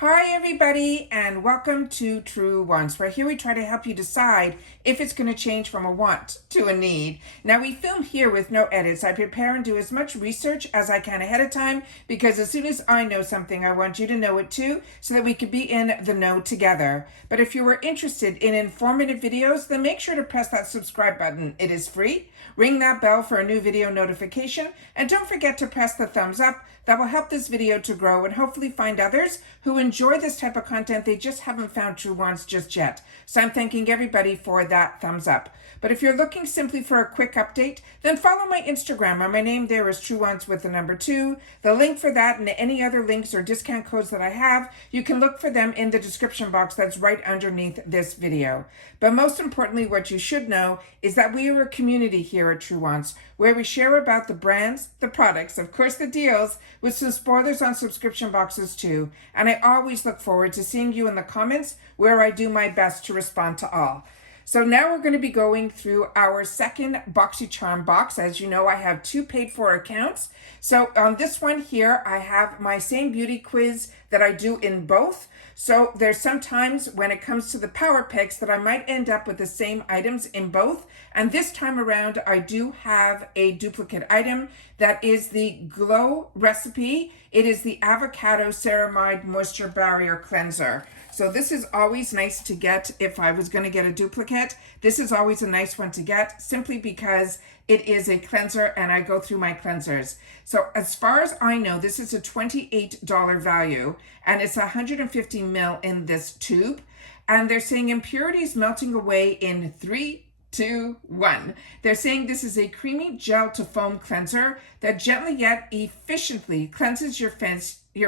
Hi everybody, and welcome to Truewants, where here we try to help you decide if it's going to change from a want to a need. Now, we film here with no edits. I prepare and do as much research as I can ahead of time, because as soon as I know something, I want you to know it too, so that we could be in the know together. But if you were interested in informative videos, then make sure to press that subscribe button. It is free. Ring that bell for a new video notification, and don't forget to press the thumbs up. That will help this video to grow and hopefully find others who enjoy this type of content. They just haven't found Truewants just yet. So I'm thanking everybody for that thumbs up. But if you're looking simply for a quick update, then follow my Instagram, and my name there is Truewants with the number 2. The link for that and any other links or discount codes that I have, you can look for them in the description box that's right underneath this video. But most importantly, what you should know is that we are a community here at Truewants, where we share about the brands, the products, of course the deals, with some spoilers on subscription boxes too. And I always look forward to seeing you in the comments, where I do my best to respond to all. So now we're going to be going through our second Boxycharm box. As you know, I have 2 paid for accounts. So on this one here, I have my same beauty quiz that I do in both. So there's sometimes when it comes to the power picks that I might end up with the same items in both. And this time around, I do have a duplicate item. That is the Glow recipe. It is the Avocado Ceramide Moisture Barrier Cleanser. So this is always nice to get if I was going to get a duplicate. This is always a nice one to get, simply because it is a cleanser and I go through my cleansers. So as far as I know, this is a $28 value, and it's 150 ml in this tube. And they're saying impurities melting away in 3, 2, 1. They're saying this is a creamy gel to foam cleanser that gently yet efficiently cleanses your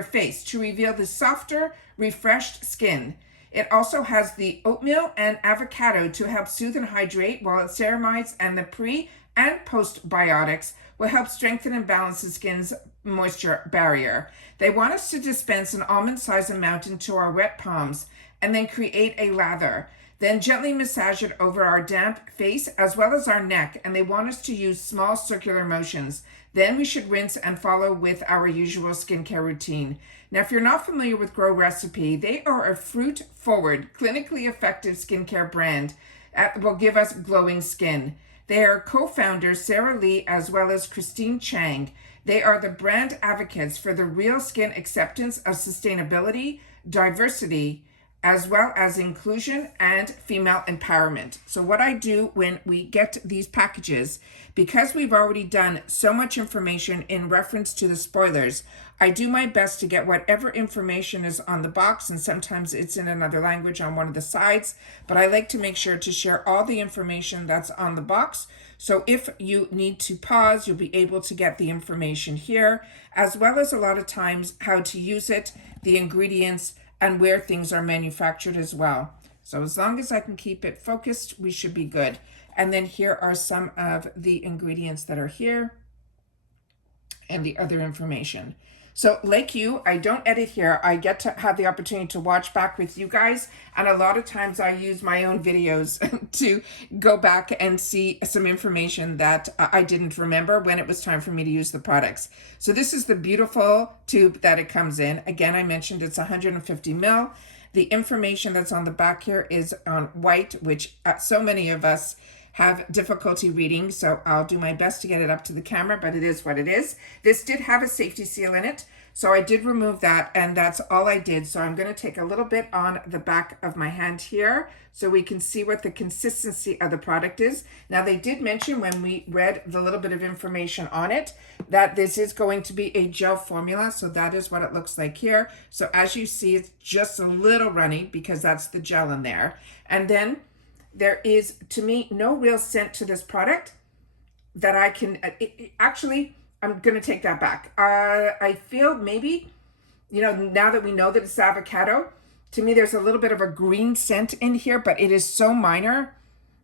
face to reveal the softer, refreshed skin. It also has the oatmeal and avocado to help soothe and hydrate, while its ceramides and the pre and postbiotics will help strengthen and balance the skin's moisture barrier. They want us to dispense an almond-sized amount into our wet palms and then create a lather. Then gently massage it over our damp face as well as our neck, and they want us to use small circular motions. Then we should rinse and follow with our usual skincare routine. Now, if you're not familiar with Glow Recipe, they are a fruit-forward, clinically effective skincare brand that will give us glowing skin. They are co-founders Sarah Lee as well as Christine Chang. They are the brand advocates for the real skin acceptance of sustainability, diversity, as well as inclusion and female empowerment. So what I do when we get these packages, because we've already done so much information in reference to the spoilers, I do my best to get whatever information is on the box, and sometimes it's in another language on one of the sides, but I like to make sure to share all the information that's on the box. So if you need to pause, you'll be able to get the information here, as well as a lot of times how to use it, the ingredients, and where things are manufactured as well. So as long as I can keep it focused, we should be good. And then here are some of the ingredients that are here and the other information. So like you, I don't edit here. I get to have the opportunity to watch back with you guys. And a lot of times I use my own videos to go back and see some information that I didn't remember when it was time for me to use the products. So this is the beautiful tube that it comes in. Again, I mentioned it's 150 ml. The information that's on the back here is on white, which so many of us have difficulty reading, so I'll do my best to get it up to the camera, but it is what it is. This did have a safety seal in it, so I did remove that, and that's all I did. So I'm going to take a little bit on the back of my hand here so we can see what the consistency of the product is. Now, they did mention when we read the little bit of information on it that this is going to be a gel formula, so that is what it looks like here. So as you see, it's just a little runny because that's the gel in there. And then there is, to me, no real scent to this product that I can, actually, I'm going to take that back. I feel maybe, now that we know that it's avocado, to me, there's a little bit of a green scent in here, but it is so minor.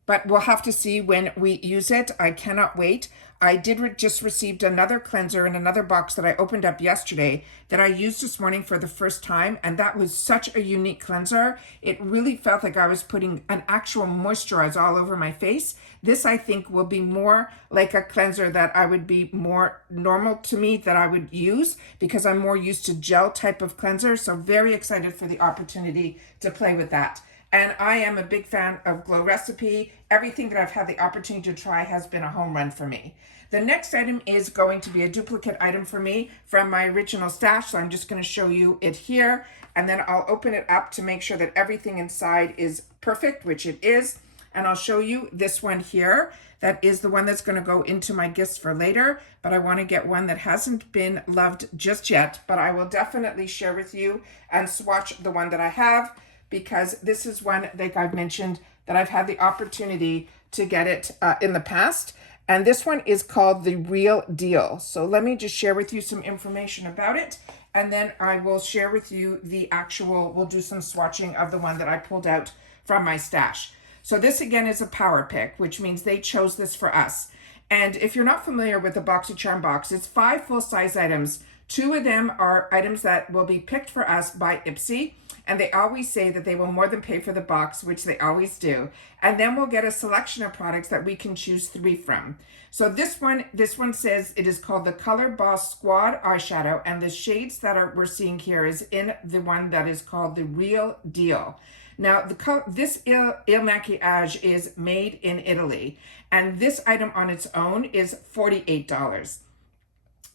But we'll have to see when we use it. I cannot wait. I did just received another cleanser in another box that I opened up yesterday that I used this morning for the first time, and that was such a unique cleanser. It really felt like I was putting an actual moisturizer all over my face. This, I think, will be more like a cleanser that I would be more normal to me that I would use, because I'm more used to gel type of cleanser. So very excited for the opportunity to play with that. And I am a big fan of Glow Recipe. Everything that I've had the opportunity to try has been a home run for me. The next item is going to be a duplicate item for me from my original stash. So I'm just going to show you it here, and then I'll open it up to make sure that everything inside is perfect, which it is. And I'll show you this one here. That is the one that's going to go into my gifts for later, but I want to get one that hasn't been loved just yet, but I will definitely share with you and swatch the one that I have, because this is one, like I've mentioned, that I've had the opportunity to get it in the past. And this one is called The Real Deal. So let me just share with you some information about it. And then I will share with you the actual, we'll do some swatching of the one that I pulled out from my stash. So this again is a power pick, which means they chose this for us. And if you're not familiar with the Boxycharm box, it's 5 full-size items. 2 of them are items that will be picked for us by IPSY. And they always say that they will more than pay for the box, which they always do. And then we'll get a selection of products that we can choose 3 from. So this one says it is called the Color Boss Squad eyeshadow, and the shades that we're seeing here is in the one that is called The Real Deal. Now, this Il Makiage is made in Italy, and this item on its own is $48.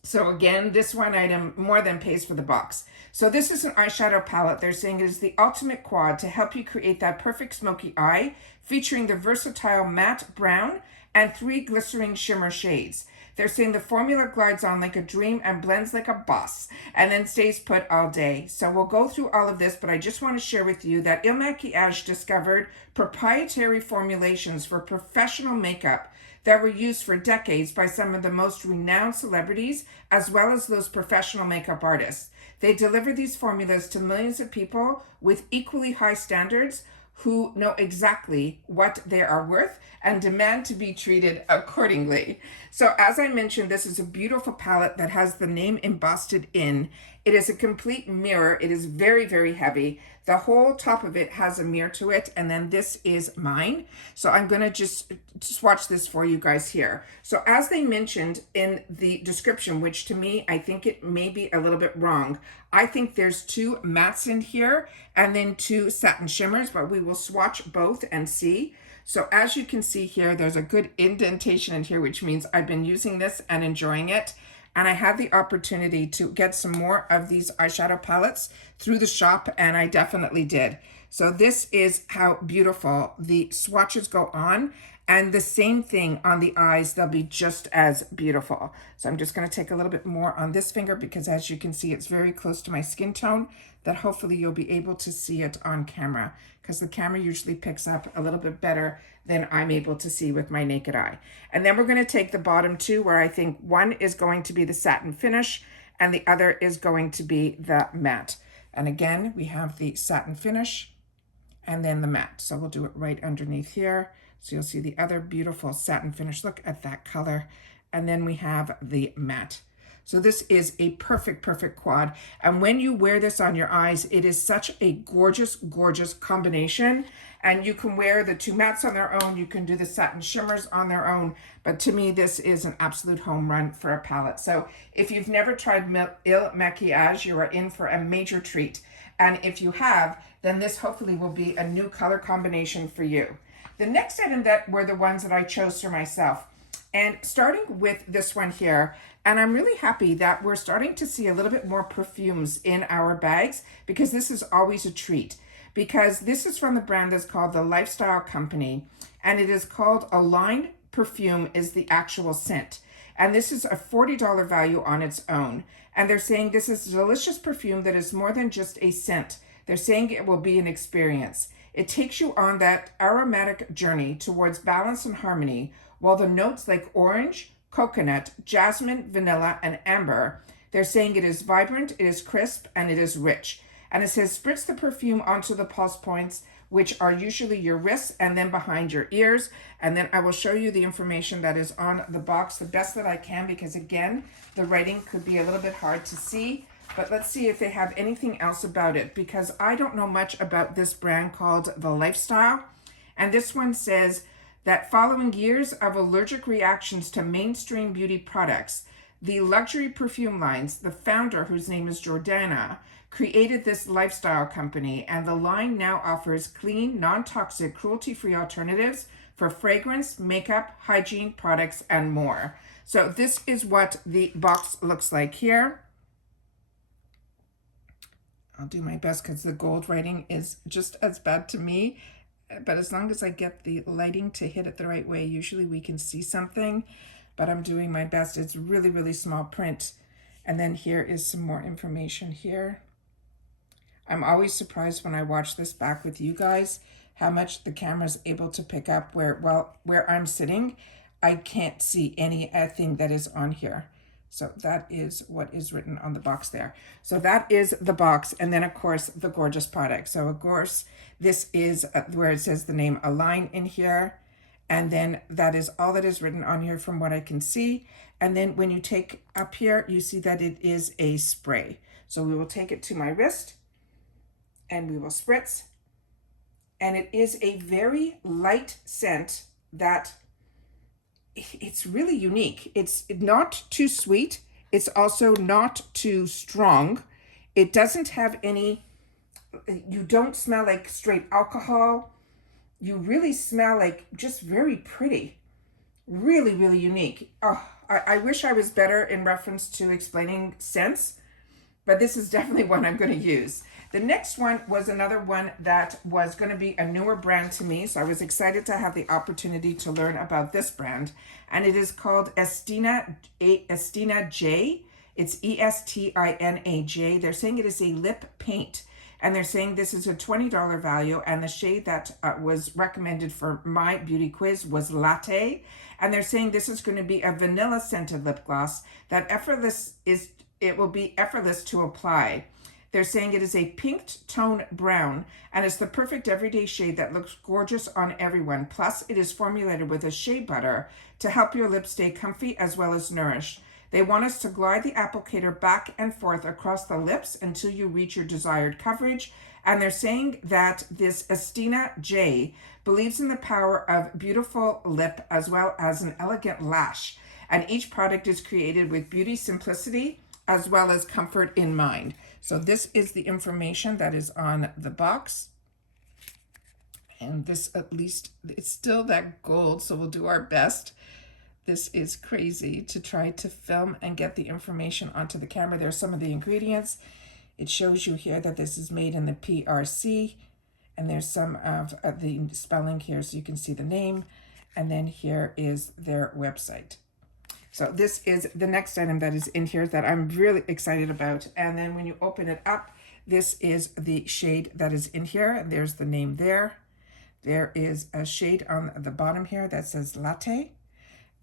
So again, this one item more than pays for the box. So this is an eyeshadow palette. They're saying it is the ultimate quad to help you create that perfect smoky eye, featuring the versatile matte brown and 3 glistering shimmer shades. They're saying the formula glides on like a dream and blends like a boss, and then stays put all day. So we'll go through all of this, but I just want to share with you that Il Makiage discovered proprietary formulations for professional makeup that were used for decades by some of the most renowned celebrities, as well as those professional makeup artists. They deliver these formulas to millions of people with equally high standards, who know exactly what they are worth and demand to be treated accordingly. So as I mentioned, this is a beautiful palette that has the name embossed in. It is a complete mirror. It is very, very heavy. The whole top of it has a mirror to it, and then this is mine. So I'm gonna just swatch this for you guys here. So as they mentioned in the description, which to me, I think it may be a little bit wrong, I think there's 2 mattes in here and then 2 satin shimmers, but we will swatch both and see. So as you can see here, there's a good indentation in here, which means I've been using this and enjoying it. And I had the opportunity to get some more of these eyeshadow palettes through the shop, and I definitely did. So this is how beautiful the swatches go on, and the same thing on the eyes, they'll be just as beautiful. So I'm just gonna take a little bit more on this finger, because as you can see, it's very close to my skin tone, that hopefully you'll be able to see it on camera, because the camera usually picks up a little bit better than I'm able to see with my naked eye. And then we're gonna take the bottom 2, where I think one is going to be the satin finish and the other is going to be the matte. And again, we have the satin finish and then the matte. So we'll do it right underneath here. So you'll see the other beautiful satin finish. Look at that color. And then we have the matte. So this is a perfect, perfect quad. And when you wear this on your eyes, it is such a gorgeous, gorgeous combination. And you can wear the 2 mattes on their own. You can do the satin shimmers on their own. But to me, this is an absolute home run for a palette. So if you've never tried Il Makiage, you are in for a major treat. And if you have, then this hopefully will be a new color combination for you. The next item that were the ones that I chose for myself. And starting with this one here, and I'm really happy that we're starting to see a little bit more perfumes in our bags, because this is always a treat. Because this is from the brand that's called the Lifestyle Company, and it is called Align Perfume is the actual scent. And this is a $40 value on its own. And they're saying this is a delicious perfume that is more than just a scent. They're saying it will be an experience. It takes you on that aromatic journey towards balance and harmony, while the notes like orange, coconut, jasmine, vanilla, and amber, they're saying it is vibrant, it is crisp, and it is rich. And it says, spritz the perfume onto the pulse points which are usually your wrists and then behind your ears. And then I will show you the information that is on the box the best that I can, because again, the writing could be a little bit hard to see. But let's see if they have anything else about it, because I don't know much about this brand called The Lifestyle. And this one says that following years of allergic reactions to mainstream beauty products, the luxury perfume lines, the founder, whose name is Jordana, created this lifestyle company, and the line now offers clean, non-toxic, cruelty-free alternatives for fragrance, makeup, hygiene products, and more. So this is what the box looks like here. I'll do my best because the gold writing is just as bad to me, but as long as I get the lighting to hit it the right way, usually we can see something, but I'm doing my best. It's really, really small print. And then here is some more information here. I'm always surprised when I watch this back with you guys, how much the camera's able to pick up where I'm sitting. I can't see anything that is on here. So that is what is written on the box there. So that is the box. And then of course, the gorgeous product. So of course, this is where it says the name Align in here. And then that is all that is written on here from what I can see. And then when you take up here, you see that it is a spray. So we will take it to my wrist and we will spritz. And it is a very light scent that it's really unique. It's not too sweet. It's also not too strong. It doesn't have any, you don't smell like straight alcohol. You really smell like just very pretty. Really, really unique. Oh, I wish I was better in reference to explaining scents, but this is definitely one I'm going to use. The next one was another one that was going to be a newer brand to me, so I was excited to have the opportunity to learn about this brand, and it is called Estina J. It's E-S-T-I-N-A-J. They're saying it is a lip paint, and they're saying this is a $20 value, and the shade that was recommended for my beauty quiz was Latte, and they're saying this is going to be a vanilla scented lip gloss that it will be effortless to apply. They're saying it is a pink tone brown, and it's the perfect everyday shade that looks gorgeous on everyone. Plus, it is formulated with a shea butter to help your lips stay comfy as well as nourished. They want us to glide the applicator back and forth across the lips until you reach your desired coverage. And they're saying that this Estina J believes in the power of beautiful lip as well as an elegant lash. And each product is created with beauty simplicity as well as comfort in mind. So this is the information that is on the box. And this, at least, it's still that gold, so we'll do our best. This is crazy to try to film and get the information onto the camera. There's some of the ingredients. It shows you here that this is made in the PRC, and there's some of the spelling here so you can see the name. And then here is their website. So this is the next item that is in here that I'm really excited about. And then when you open it up, this is the shade that is in here. And there's the name there. There is a shade on the bottom here that says Latte.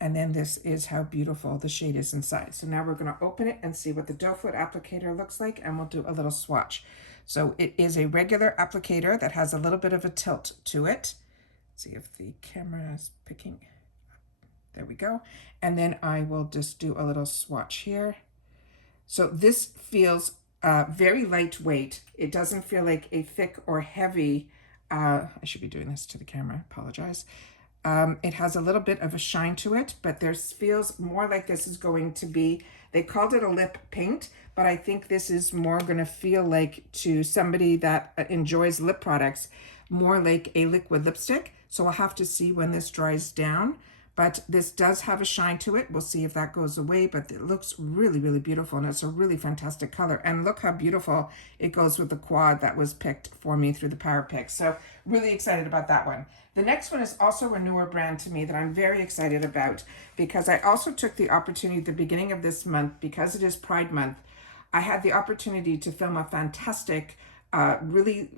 And then this is how beautiful the shade is inside. So now we're going to open it and see what the doe foot applicator looks like, and we'll do a little swatch. So it is a regular applicator that has a little bit of a tilt to it. Let's see if the camera is picking. There we go. And then I will just do a little swatch here. So this feels very lightweight. It doesn't feel like a thick or heavy, I should be doing this to the camera, apologize. It has a little bit of a shine to it, but there feels more like this is going to be, they called it a lip paint, but I think this is more going to feel like, to somebody that enjoys lip products, more like a liquid lipstick. So we'll have to see when this dries down. But this does have a shine to it. We'll see if that goes away, but it looks really, really beautiful, and it's a really fantastic color. And look how beautiful it goes with the quad that was picked for me through the Power Pick. So really excited about that one. The next one is also a newer brand to me that I'm very excited about, because I also took the opportunity at the beginning of this month, because it is Pride Month, I had the opportunity to film a fantastic really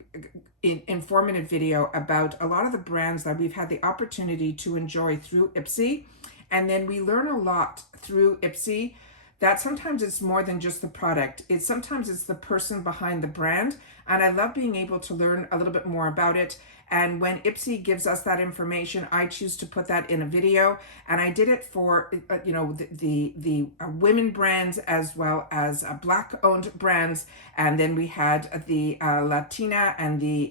informative video about a lot of the brands that we've had the opportunity to enjoy through IPSY. And then we learn a lot through IPSY that sometimes it's more than just the product. Sometimes it's the person behind the brand. And I love being able to learn a little bit more about it. And when IPSY gives us that information, I choose to put that in a video. And I did it for, the women brands as well as Black-owned brands. And then we had the Latina and the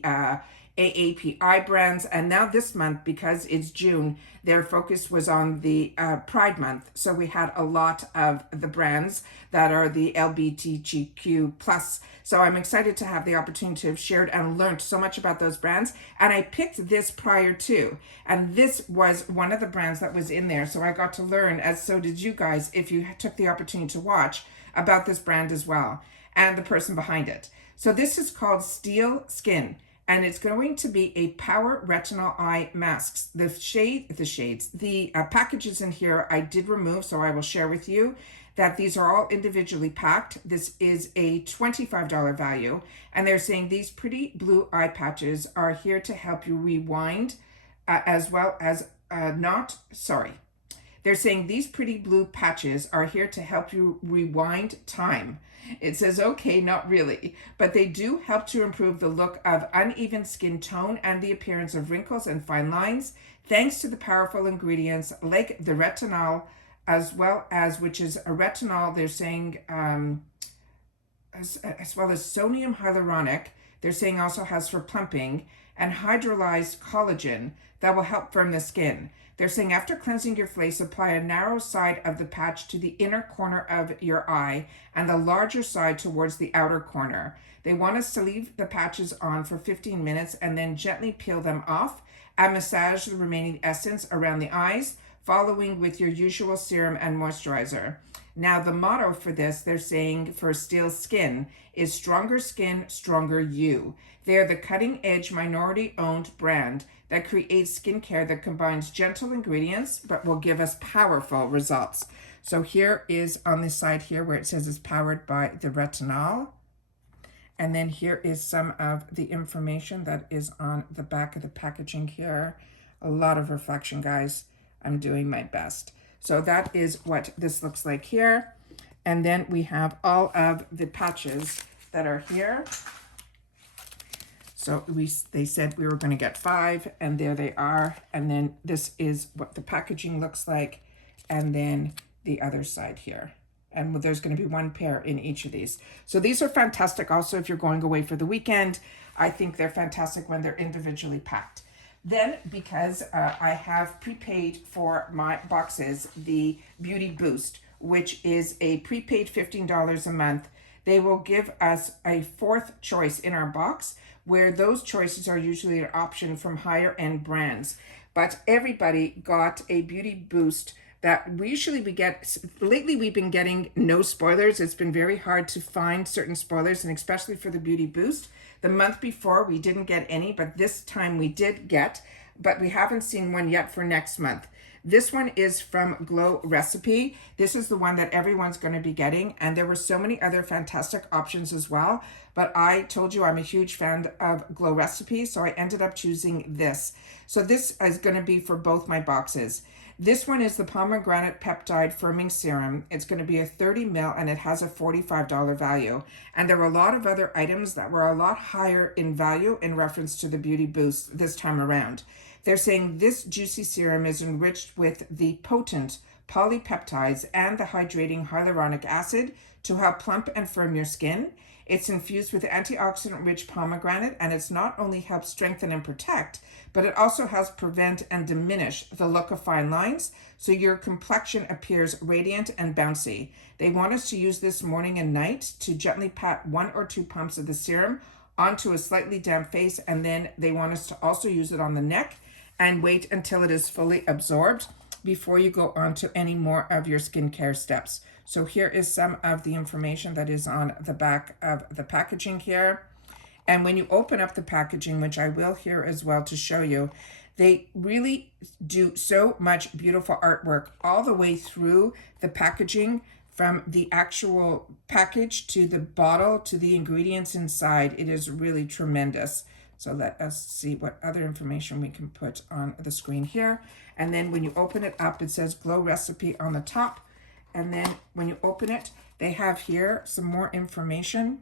AAPI brands. And now this month, because it's June, their focus was on the Pride Month. So we had a lot of the brands that are the LGBTQ plus. So I'm excited to have the opportunity to have shared and learned so much about those brands. And I picked this prior to, and this was one of the brands that was in there. So I got to learn, as so did you guys, if you took the opportunity to watch, about this brand as well, and the person behind it. So this is called Steele Skin. And it's going to be a power retinol eye masks. The packages in here I did remove, so I will share with you that these are all individually packed. This is a $25 value. And they're saying these pretty blue eye patches are here to help you rewind as well as They're saying these pretty blue patches are here to help you rewind time. It says, okay, not really, but they do help to improve the look of uneven skin tone and the appearance of wrinkles and fine lines, thanks to the powerful ingredients like the retinol, as well as, which is a retinol, they're saying, as well as sodium hyaluronic, they're saying also has for plumping, and hydrolyzed collagen that will help firm the skin. They're saying after cleansing your face, apply a narrow side of the patch to the inner corner of your eye and the larger side towards the outer corner. They want us to leave the patches on for 15 minutes and then gently peel them off and massage the remaining essence around the eyes, following with your usual serum and moisturizer. Now, the motto for this, they're saying for Steele Skin, is stronger skin, stronger you. They are the cutting-edge, minority-owned brand that creates skincare that combines gentle ingredients but will give us powerful results. So here is on this side here where it says it's powered by the retinol. And then here is some of the information that is on the back of the packaging here. A lot of reflection, guys. I'm doing my best. So that is what this looks like here. And then we have all of the patches that are here. So they said we were going to get 5, and there they are. And then this is what the packaging looks like. And then the other side here. And there's going to be 1 pair in each of these. So these are fantastic. Also, if you're going away for the weekend, I think they're fantastic when they're individually packed. Then, because I have prepaid for my boxes, the Beauty Boost, which is a prepaid $15 a month, they will give us a 4th choice in our box, where those choices are usually an option from higher end brands. But everybody got a Beauty Boost that we get. Lately we've been getting no spoilers. It's been very hard to find certain spoilers, and especially for the Beauty Boost. The month before we didn't get any, but this time we did get, but we haven't seen one yet for next month. This one is from Glow Recipe. This is the one that everyone's going to be getting. And there were so many other fantastic options as well. But I told you I'm a huge fan of Glow Recipe, so I ended up choosing this. So this is going to be for both my boxes. This one is the Pomegranate Peptide Firming Serum. It's going to be a 30 ml and it has a $45 value. And there were a lot of other items that were a lot higher in value in reference to the Beauty Boost this time around. They're saying this juicy serum is enriched with the potent polypeptides and the hydrating hyaluronic acid to help plump and firm your skin. It's infused with antioxidant-rich pomegranate, and it's not only helps strengthen and protect, but it also helps prevent and diminish the look of fine lines, so your complexion appears radiant and bouncy. They want us to use this morning and night to gently pat 1 or 2 pumps of the serum onto a slightly damp face, and then they want us to also use it on the neck and wait until it is fully absorbed before you go on to any more of your skincare steps. So here is some of the information that is on the back of the packaging here. And when you open up the packaging, which I will here as well to show you, they really do so much beautiful artwork all the way through the packaging, from the actual package to the bottle to the ingredients inside. It is really tremendous. So let us see what other information we can put on the screen here. And then when you open it up, it says Glow Recipe on the top. And then when you open it, they have here some more information.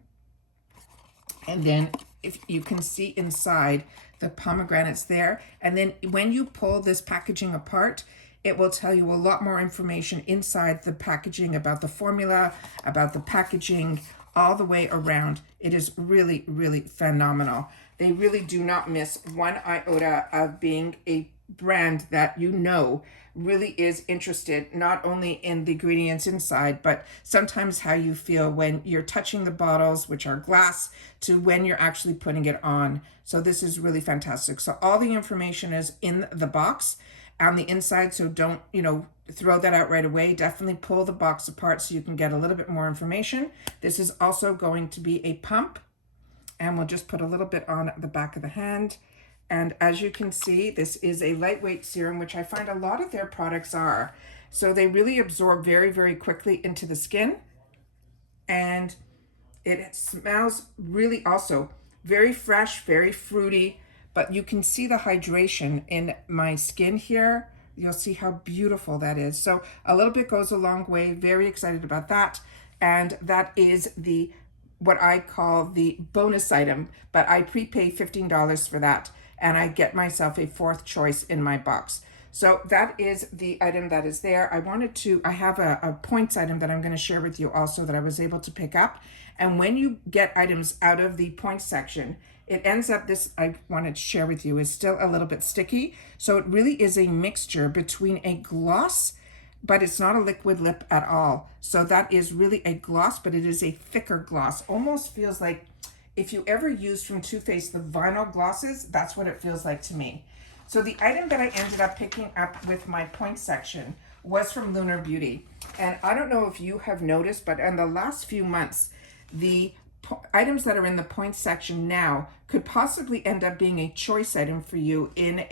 And then if you can see inside, the pomegranates there. And then when you pull this packaging apart, it will tell you a lot more information inside the packaging about the formula, about the packaging, all the way around. It is really, really phenomenal. They really do not miss one iota of being a brand that you know really is interested not only in the ingredients inside, but sometimes how you feel when you're touching the bottles, which are glass, to when you're actually putting it on. So this is really fantastic. So all the information is in the box on the inside, so don't, throw that out right away. Definitely pull the box apart so you can get a little bit more information. This is also going to be a pump, and we'll just put a little bit on the back of the hand. And as you can see, this is a lightweight serum, which I find a lot of their products are. So they really absorb very, very quickly into the skin. And it smells really also very fresh, very fruity, but you can see the hydration in my skin here. You'll see how beautiful that is. So a little bit goes a long way. Very excited about that. And that is what I call the bonus item, but I prepay $15 for that. And I get myself a fourth choice in my box. So that is the item that is there. I have a points item that I'm going to share with you also that I was able to pick up. And when you get items out of the points section, it ends up, this I wanted to share with you, is still a little bit sticky. So it really is a mixture between a gloss, but it's not a liquid lip at all. So that is really a gloss, but it is a thicker gloss. Almost feels like if you ever used from Too Faced the vinyl glosses, that's what it feels like to me. So the item that I ended up picking up with my points section was from Lunar Beauty. And I don't know if you have noticed, but in the last few months, the items that are in the points section now could possibly end up being a choice item for you in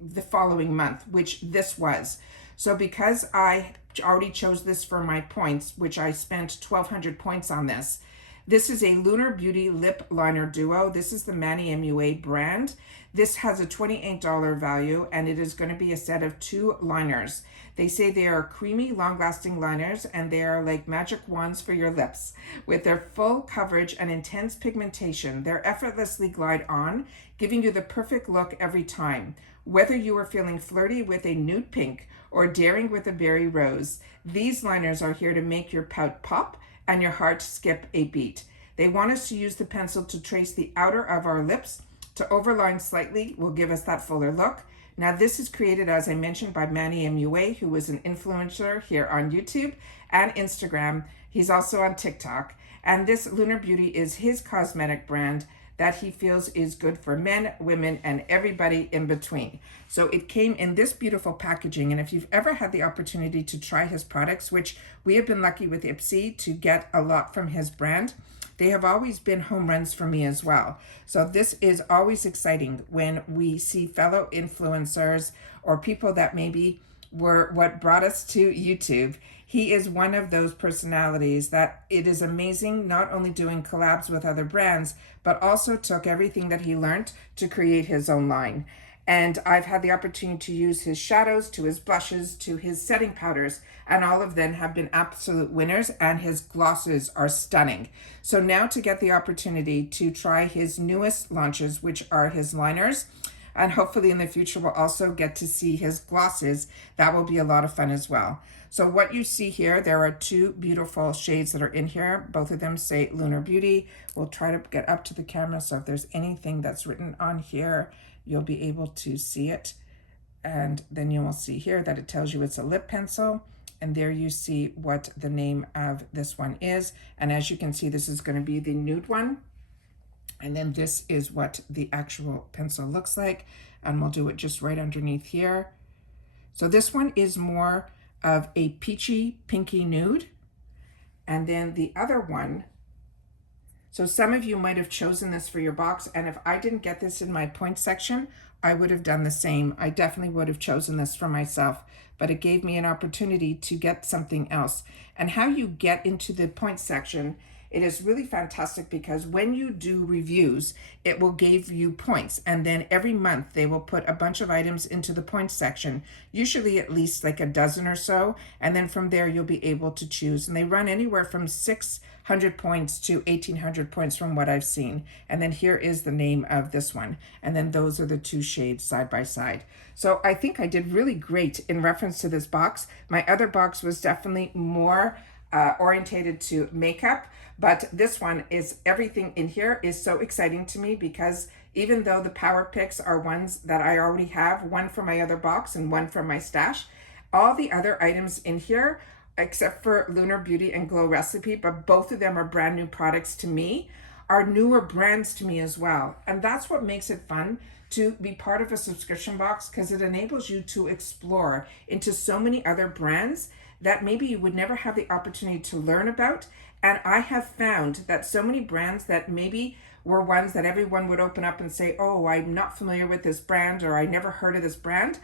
the following month, which this was. So because I already chose this for my points, which I spent 1,200 points on this, this is a Lunar Beauty Lip Liner Duo. This is the Manny MUA brand. This has a $28 value, and it is going to be a set of 2 liners. They say they are creamy, long-lasting liners, and they are like magic wands for your lips. With their full coverage and intense pigmentation, they're effortlessly glide on, giving you the perfect look every time. Whether you are feeling flirty with a nude pink or daring with a berry rose, these liners are here to make your pout pop and your heart skip a beat. They want us to use the pencil to trace the outer of our lips. To overline slightly will give us that fuller look. Now this is created, as I mentioned, by Manny MUA, who is an influencer here on YouTube and Instagram. He's also on TikTok. And this Lunar Beauty is his cosmetic brand that he feels is good for men, women, and everybody in between. So it came in this beautiful packaging. And if you've ever had the opportunity to try his products, which we have been lucky with IPSY to get a lot from his brand, they have always been home runs for me as well. So this is always exciting when we see fellow influencers or people that maybe were what brought us to YouTube. He is one of those personalities that it is amazing, not only doing collabs with other brands, but also took everything that he learned to create his own line. And I've had the opportunity to use his shadows, to his blushes, to his setting powders, and all of them have been absolute winners, and his glosses are stunning. So now to get the opportunity to try his newest launches, which are his liners, and hopefully in the future we'll also get to see his glosses. That will be a lot of fun as well. So what you see here, there are 2 beautiful shades that are in here. Both of them say Lunar Beauty. We'll try to get up to the camera, so if there's anything that's written on here, you'll be able to see it. And then you will see here that it tells you it's a lip pencil. And there you see what the name of this one is. And as you can see, this is going to be the nude one. And then this is what the actual pencil looks like. And we'll do it just right underneath here. So this one is more of a peachy, pinky nude. And then the other one, so some of you might have chosen this for your box. And if I didn't get this in my points section, I would have done the same. I definitely would have chosen this for myself, but it gave me an opportunity to get something else. And how you get into the points section it is really fantastic because when you do reviews, it will give you points. And then every month they will put a bunch of items into the points section, usually at least like a dozen or so. And then from there, you'll be able to choose. And they run anywhere from 600 points to 1800 points from what I've seen. And then here is the name of this one. And then those are the two shades side by side. So I think I did really great in reference to this box. My other box was definitely more orientated to makeup, but this one is, everything in here is so exciting to me because even though the power picks are ones that I already have, one from my other box and one from my stash, all the other items in here, except for Lunar Beauty and Glow Recipe, but both of them are brand new products to me, are newer brands to me as well. And that's what makes it fun to be part of a subscription box, because it enables you to explore into so many other brands that maybe you would never have the opportunity to learn about. And I have found that so many brands that maybe were ones that everyone would open up and say, oh, I'm not familiar with this brand, or I never heard of this brand.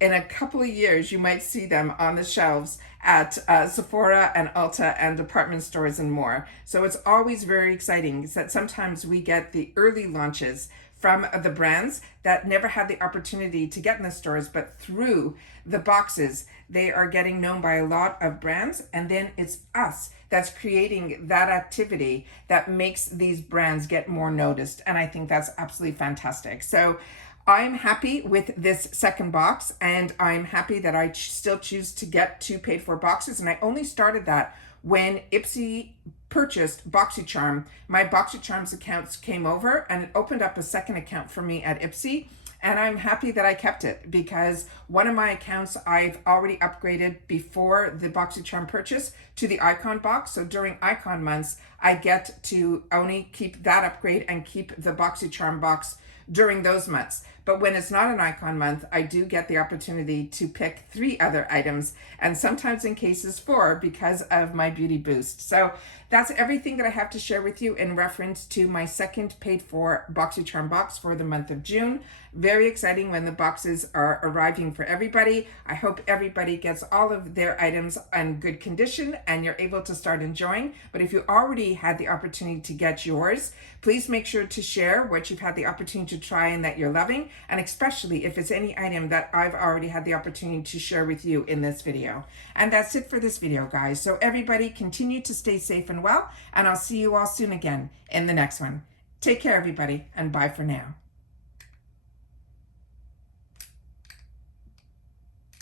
In a couple of years, you might see them on the shelves at Sephora and Ulta and department stores and more. So it's always very exciting. It's that sometimes we get the early launches from the brands that never had the opportunity to get in the stores, but through the boxes, they are getting known by a lot of brands. And then it's us that's creating that activity that makes these brands get more noticed. And I think that's absolutely fantastic. So I'm happy with this second box, and I'm happy that I still choose to get 2 paid for boxes. And I only started that when IPSY purchased Boxycharm. My Boxycharm's accounts came over and it opened up a second account for me at IPSY. And I'm happy that I kept it because one of my accounts I've already upgraded before the Boxycharm purchase to the Icon box. So during Icon months, I get to only keep that upgrade and keep the Boxycharm box during those months. But when it's not an Icon month, I do get the opportunity to pick 3 other items, and sometimes in cases 4 because of my beauty boost. So that's everything that I have to share with you in reference to my second paid for Boxycharm box for the month of June. Very exciting when the boxes are arriving for everybody. I hope everybody gets all of their items in good condition and you're able to start enjoying. But if you already had the opportunity to get yours, please make sure to share what you've had the opportunity to try and that you're loving, and especially if it's any item that I've already had the opportunity to share with you in this video. And that's it for this video, guys. So everybody continue to stay safe and well, and I'll see you all soon again in the next one. Take care, everybody, and bye for now.